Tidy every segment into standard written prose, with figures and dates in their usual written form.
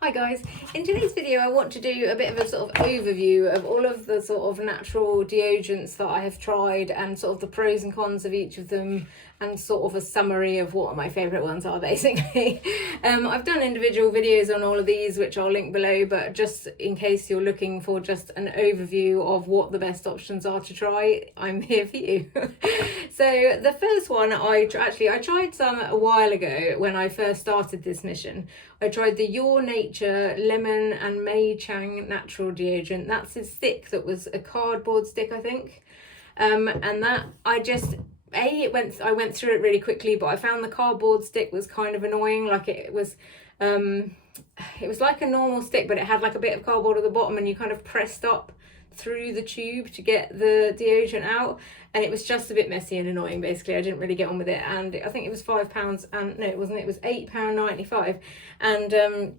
Hi guys, in today's video I want to do a bit of a sort of overview of all of the sort of natural deodorants that I have tried and sort of the pros and cons of each of them and sort of a summary of what my favourite ones are basically. I've done individual videos on all of these which I'll link below, but just in case you're looking for just an overview of what the best options are to try, I'm here for you. So the first one I tried some a while ago when I first started this mission. I tried the Your Nature Lemon and Chang natural deodorant. That's a stick that was a cardboard stick, I think. And that I went through it really quickly, but I found the cardboard stick was kind of annoying. Like it was like a normal stick, but it had like a bit of cardboard at the bottom, and you kind of pressed up through the tube to get the deodorant out, and it was just a bit messy and annoying basically. I didn't really get on with it, and I think it was £5, and no it wasn't, it was £8.95, and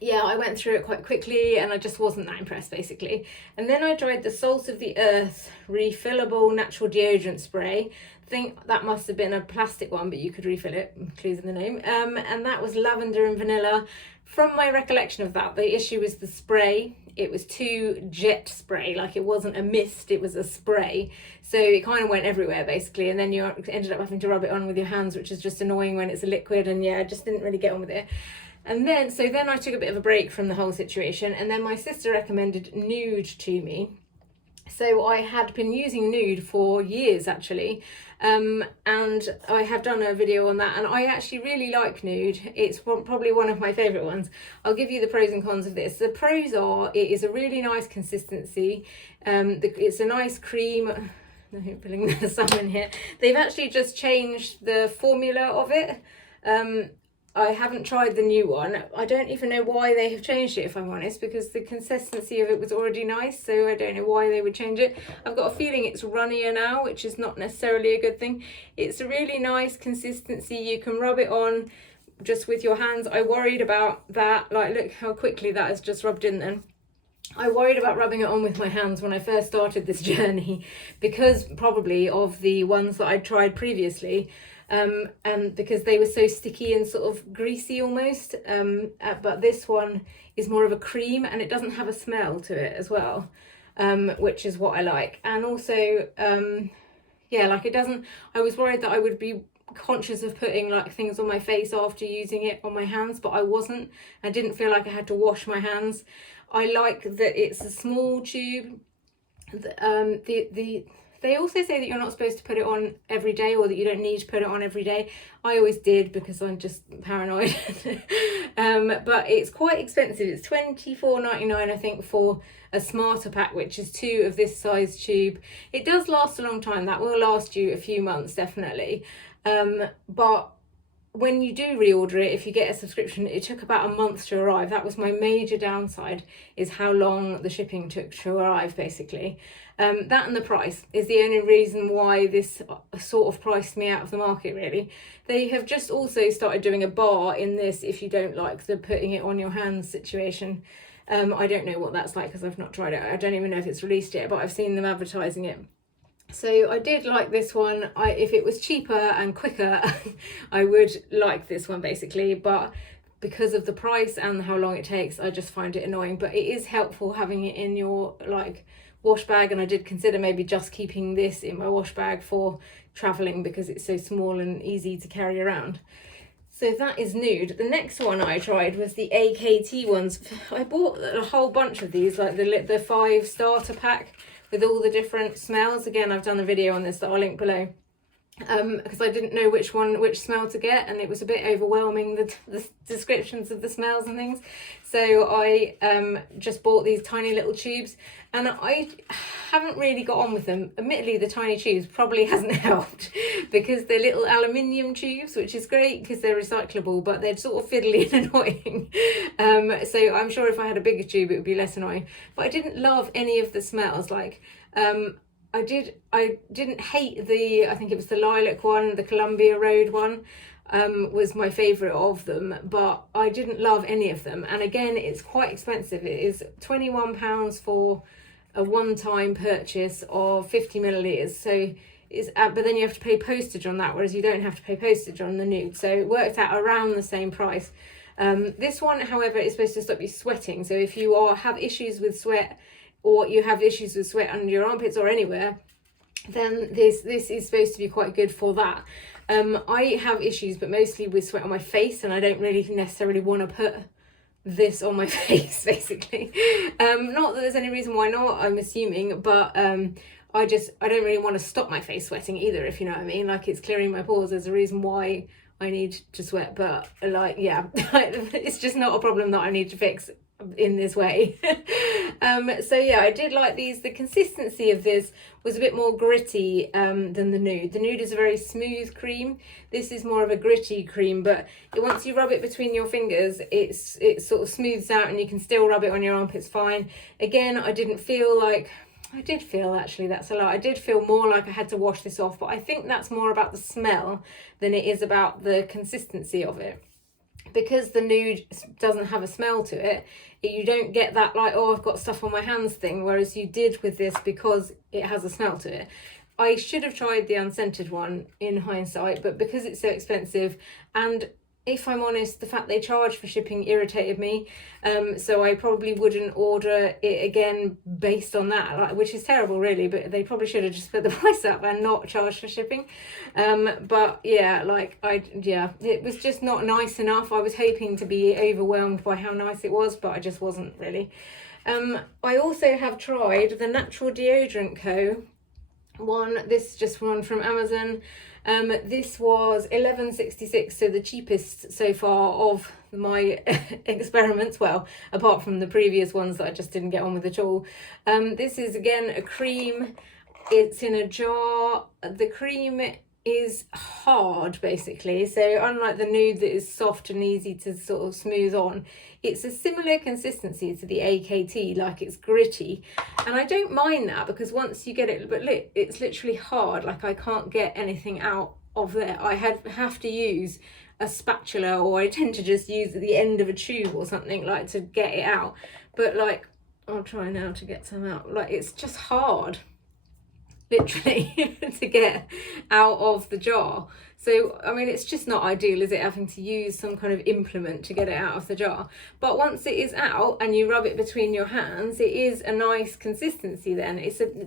yeah, I went through it quite quickly and I just wasn't that impressed basically. And then I tried the Salt of the Earth Refillable Natural Deodorant Spray. I think that must have been a plastic one, but you could refill it, clues in the name. And that was lavender and vanilla. From my recollection of that, the issue was the spray. It was too jet spray, like it wasn't a mist, it was a spray. So it kind of went everywhere basically, and then you ended up having to rub it on with your hands, which is just annoying when it's a liquid, and yeah, I just didn't really get on with it. And then I took a bit of a break from the whole situation, and then my sister recommended Nuud to me. So I had been using Nuud for years actually, and I have done a video on that, and I actually really like Nuud. It's probably one of my favourite ones. I'll give you the pros and cons of this. The pros are, it is a really nice consistency. It's a nice cream. I'm putting some in here. They've actually just changed the formula of it. I haven't tried the new one. I don't even know why they have changed it, if I'm honest, because the consistency of it was already nice, so I don't know why they would change it. I've got a feeling it's runnier now, which is not necessarily a good thing. It's a really nice consistency. You can rub it on just with your hands. I worried about that, like look how quickly that has just rubbed in then. I worried about rubbing it on with my hands when I first started this journey, because probably of the ones that I'd tried previously. And because they were so sticky and sort of greasy almost, but this one is more of a cream, and it doesn't have a smell to it as well, which is what I like. And also, yeah, like it doesn't, I was worried that I would be conscious of putting like things on my face after using it on my hands, but I wasn't. I didn't feel like I had to wash my hands. I like that it's a small tube. They also say that you're not supposed to put it on every day, or that you don't need to put it on every day. I always did because I'm just paranoid. But it's quite expensive. It's £24.99 I think for a smarter pack, which is 2 of this size tube. It does last a long time. That will last you a few months definitely. But when you do reorder it, if you get a subscription, it took about a month to arrive. That was my major downside, is how long the shipping took to arrive basically. That and the price is the only reason why this sort of priced me out of the market really. They have just also started doing a bar in this if you don't like the putting it on your hands situation. I don't know what that's like because I've not tried it. I don't even know if it's released yet, but I've seen them advertising it. So I did like this one. If it was cheaper and quicker, I would like this one basically, but because of the price and how long it takes, I just find it annoying. But it is helpful having it in your like wash bag, and I did consider maybe just keeping this in my wash bag for traveling because it's so small and easy to carry around. So that is Nuud. The next one I tried was the AKT ones. I bought a whole bunch of these, like the 5 starter pack with all the different smells. Again, I've done a video on this that I'll link below, because I didn't know which smell to get, and it was a bit overwhelming, the descriptions of the smells and things. So I just bought these tiny little tubes, and I haven't really got on with them. Admittedly, the tiny tubes probably hasn't helped because they're little aluminium tubes, which is great because they're recyclable, but they're sort of fiddly and annoying. So I'm sure if I had a bigger tube it would be less annoying. But I didn't love any of the smells. Like I didn't hate I think it was the lilac one, the Columbia Road one, was my favourite of them, but I didn't love any of them. And again, it's quite expensive. It is £21 for a one-time purchase of 50 millilitres. So but then you have to pay postage on that, whereas you don't have to pay postage on the Nuud. So it worked out around the same price. This one, however, is supposed to stop you sweating. So if you have issues with sweat, or you have issues with sweat under your armpits or anywhere, then this is supposed to be quite good for that. I have issues, but mostly with sweat on my face, and I don't really necessarily want to put this on my face, basically. Not that there's any reason why not, I'm assuming, but I don't really want to stop my face sweating either, if you know what I mean. Like, it's clearing my pores. There's a reason why I need to sweat, but like, yeah, it's just not a problem that I need to fix in this way. So yeah, I did like these. The consistency of this was a bit more gritty than the Nuud. The Nuud is a very smooth cream. This is more of a gritty cream, but once you rub it between your fingers, it sort of smooths out, and you can still rub it on your armpits fine. Again, I did feel, actually, that's a lot. I did feel more like I had to wash this off, but I think that's more about the smell than it is about the consistency of it. Because the Nuud doesn't have a smell to it, you don't get that like, oh, I've got stuff on my hands thing, whereas you did with this because it has a smell to it. I should have tried the unscented one in hindsight, but because it's so expensive, and if I'm honest, the fact they charge for shipping irritated me, so I probably wouldn't order it again based on that, like, which is terrible really, but they probably should have just put the price up and not charged for shipping. But yeah, like, it was just not nice enough. I was hoping to be overwhelmed by how nice it was, but I just wasn't really. I also have tried the Natural Deodorant Co. one. This is just one from Amazon. This was $11.66, so the cheapest so far of my experiments, well, apart from the previous ones that I just didn't get on with at all. This is again a cream. It's in a jar. The cream is hard, basically, so unlike the Nuud that is soft and easy to sort of smooth on, it's a similar consistency to the AKT, like it's gritty, and I don't mind that because once you get it, but look, it's literally hard, like I can't get anything out of there. I have to use a spatula, or I tend to just use the end of a tube or something, like, to get it out, but like, I'll try now to get some out. Like, it's just hard, literally, to get out of the jar. So I mean, it's just not ideal, is it, having to use some kind of implement to get it out of the jar? But once it is out and you rub it between your hands, it is a nice consistency then.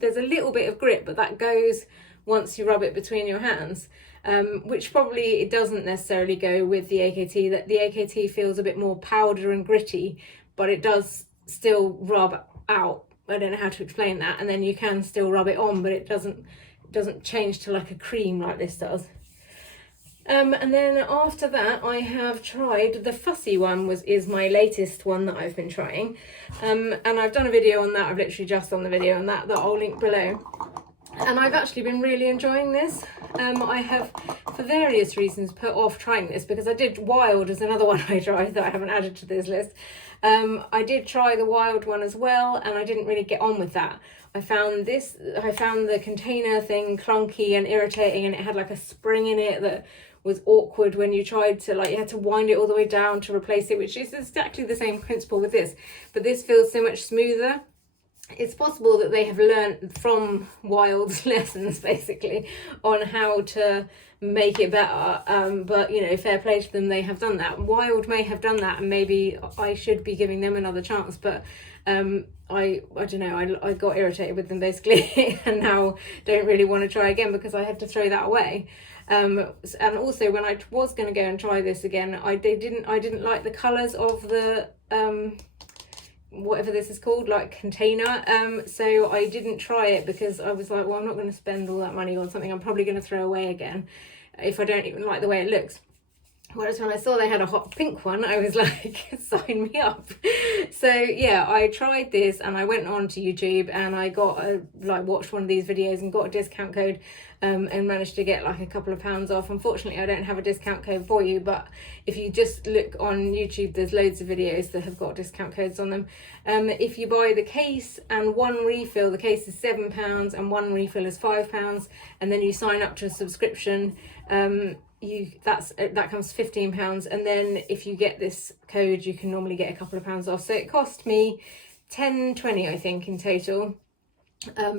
There's a little bit of grip, but that goes once you rub it between your hands, which probably it doesn't necessarily go with the AKT. That the AKT feels a bit more powder and gritty, but it does still rub out. I don't know how to explain that. And then you can still rub it on, but it doesn't change to like a cream like this does. And then after that, I have tried the Fussy one. Is my latest one that I've been trying, and I've done a video on that. I've literally just done the video on that I'll link below. And I've actually been really enjoying this. I have, for various reasons, put off trying this because I did Wild as another one I tried that I haven't added to this list. I did try the Wild one as well, and I didn't really get on with that. I found the container thing clunky and irritating, and it had like a spring in it that was awkward when you tried to, like, you had to wind it all the way down to replace it, which is exactly the same principle with this, but this feels so much smoother. It's possible that they have learned from Wild's lessons, basically, on how to make it better, but, you know, fair play to them, they have done that. Wild may have done that, and maybe I should be giving them another chance, but I don't know, I got irritated with them, basically, and now don't really want to try again because I had to throw that away. And also, when I was going to go and try this again, I didn't like the colours of the whatever this is called, like, container, so I didn't try it because I was like, well, I'm not going to spend all that money on something I'm probably going to throw away again if I don't even like the way it looks. Whereas when I saw they had a hot pink one, I was like, sign me up. So yeah, I tried this and I went on to YouTube and I got watched one of these videos and got a discount code, and managed to get like a couple of pounds off. Unfortunately, I don't have a discount code for you, but if you just look on YouTube, there's loads of videos that have got discount codes on them. If you buy the case and one refill, the case is £7 and one refill is £5, and then you sign up to a subscription, that comes £15, and then if you get this code, you can normally get a couple of pounds off. So it cost me £10.20, I think, in total,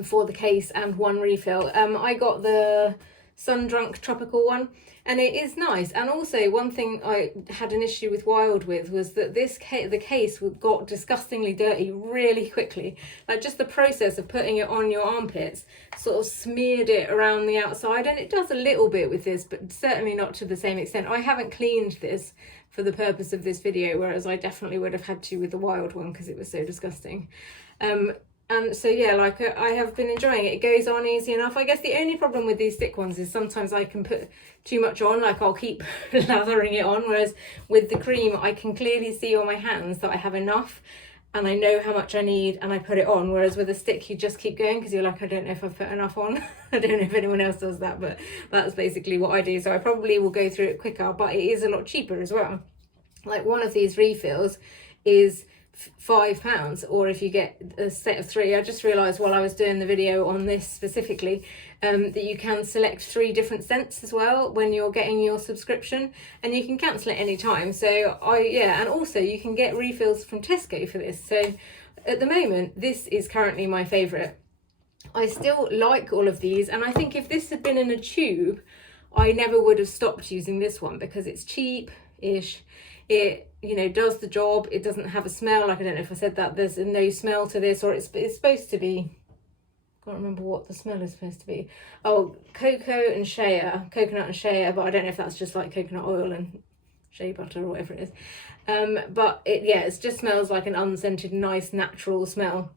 for the case and one refill. I got the sun-drunk tropical one, and it is nice. And also, one thing I had an issue with Wild with was that the case got disgustingly dirty really quickly. Like, just the process of putting it on your armpits sort of smeared it around the outside, and it does a little bit with this, but certainly not to the same extent. I haven't cleaned this for the purpose of this video, whereas I definitely would have had to with the Wild one because it was so disgusting. And so yeah, like, I have been enjoying it. It goes on easy enough. I guess the only problem with these thick ones is sometimes I can put too much on, like I'll keep lathering it on, whereas with the cream I can clearly see on my hands that I have enough and I know how much I need and I put it on, whereas with a stick you just keep going because you're like, I don't know if I've put enough on. I don't know if anyone else does that, but that's basically what I do. So I probably will go through it quicker, but it is a lot cheaper as well. Like, one of these refills is £5, or if you get a set of 3. I just realised while I was doing the video on this specifically that you can select 3 different scents as well when you're getting your subscription, and you can cancel it any time. So and also you can get refills from Tesco for this. So at the moment this is currently my favourite. I still like all of these, and I think if this had been in a tube I never would have stopped using this one because it's cheap-ish. It, you know, does the job. It doesn't have a smell. Like, I don't know if I said that, there's no smell to this, or it's supposed to be, I can't remember what the smell is supposed to be. Oh, coconut and shea, but I don't know if that's just like coconut oil and shea butter or whatever it is. But it just smells like an unscented, nice, natural smell.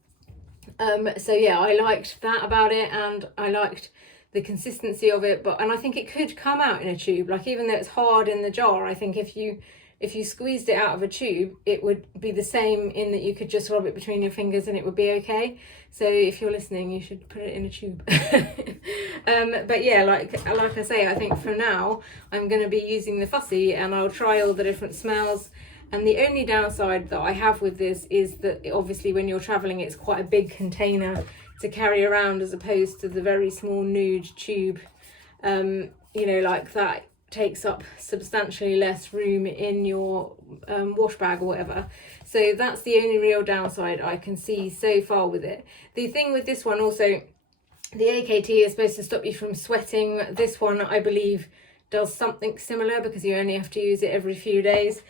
So yeah, I liked that about it, and I liked the consistency of it, and I think it could come out in a tube. Like, even though it's hard in the jar, I think if you squeezed it out of a tube, it would be the same in that you could just rub it between your fingers and it would be okay. So if you're listening, you should put it in a tube. But yeah, like I say, I think for now I'm going to be using the Fussy, and I'll try all the different smells. And the only downside that I have with this is that obviously when you're traveling, it's quite a big container to carry around as opposed to the very small Nuud tube. You know, like, that takes up substantially less room in your wash bag or whatever. So that's the only real downside I can see so far with it. The thing with this one also, the AKT is supposed to stop you from sweating. This one, I believe, does something similar because you only have to use it every few days.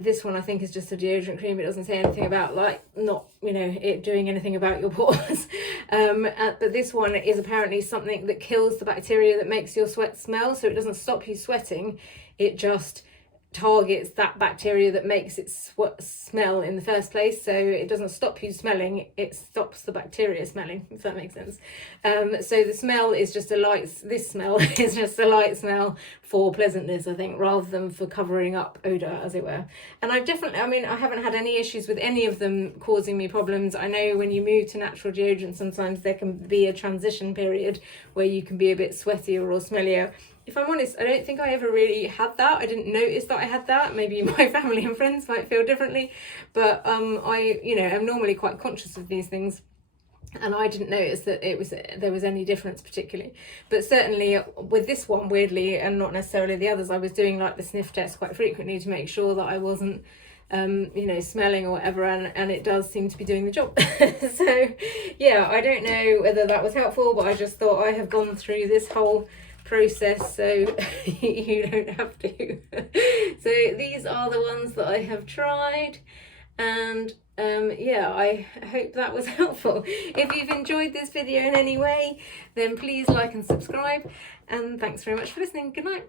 This one I think is just a deodorant cream. It doesn't say anything about, like, not, you know, it doing anything about your pores. But this one is apparently something that kills the bacteria that makes your sweat smell, so it doesn't stop you sweating, it just targets that bacteria that makes it smell in the first place. So it doesn't stop you smelling, it stops the bacteria smelling, if that makes sense. So the smell is just this smell is just a light smell for pleasantness, I think, rather than for covering up odour, as it were. And I haven't had any issues with any of them causing me problems. I know when you move to natural deodorant, sometimes there can be a transition period where you can be a bit sweatier or smellier. If I'm honest, I don't think I ever really had that. I didn't notice that I had that. Maybe my family and friends might feel differently, but I, you know, am normally quite conscious of these things, and I didn't notice that there was any difference particularly. But certainly with this one, weirdly, and not necessarily the others, I was doing like the sniff test quite frequently to make sure that I wasn't you know, smelling or whatever, and it does seem to be doing the job. So yeah, I don't know whether that was helpful, but I just thought I have gone through this whole process so you don't have to. So these are the ones that I have tried, and yeah, I hope that was helpful. If you've enjoyed this video in any way, then please like and subscribe, and thanks very much for listening. Good night.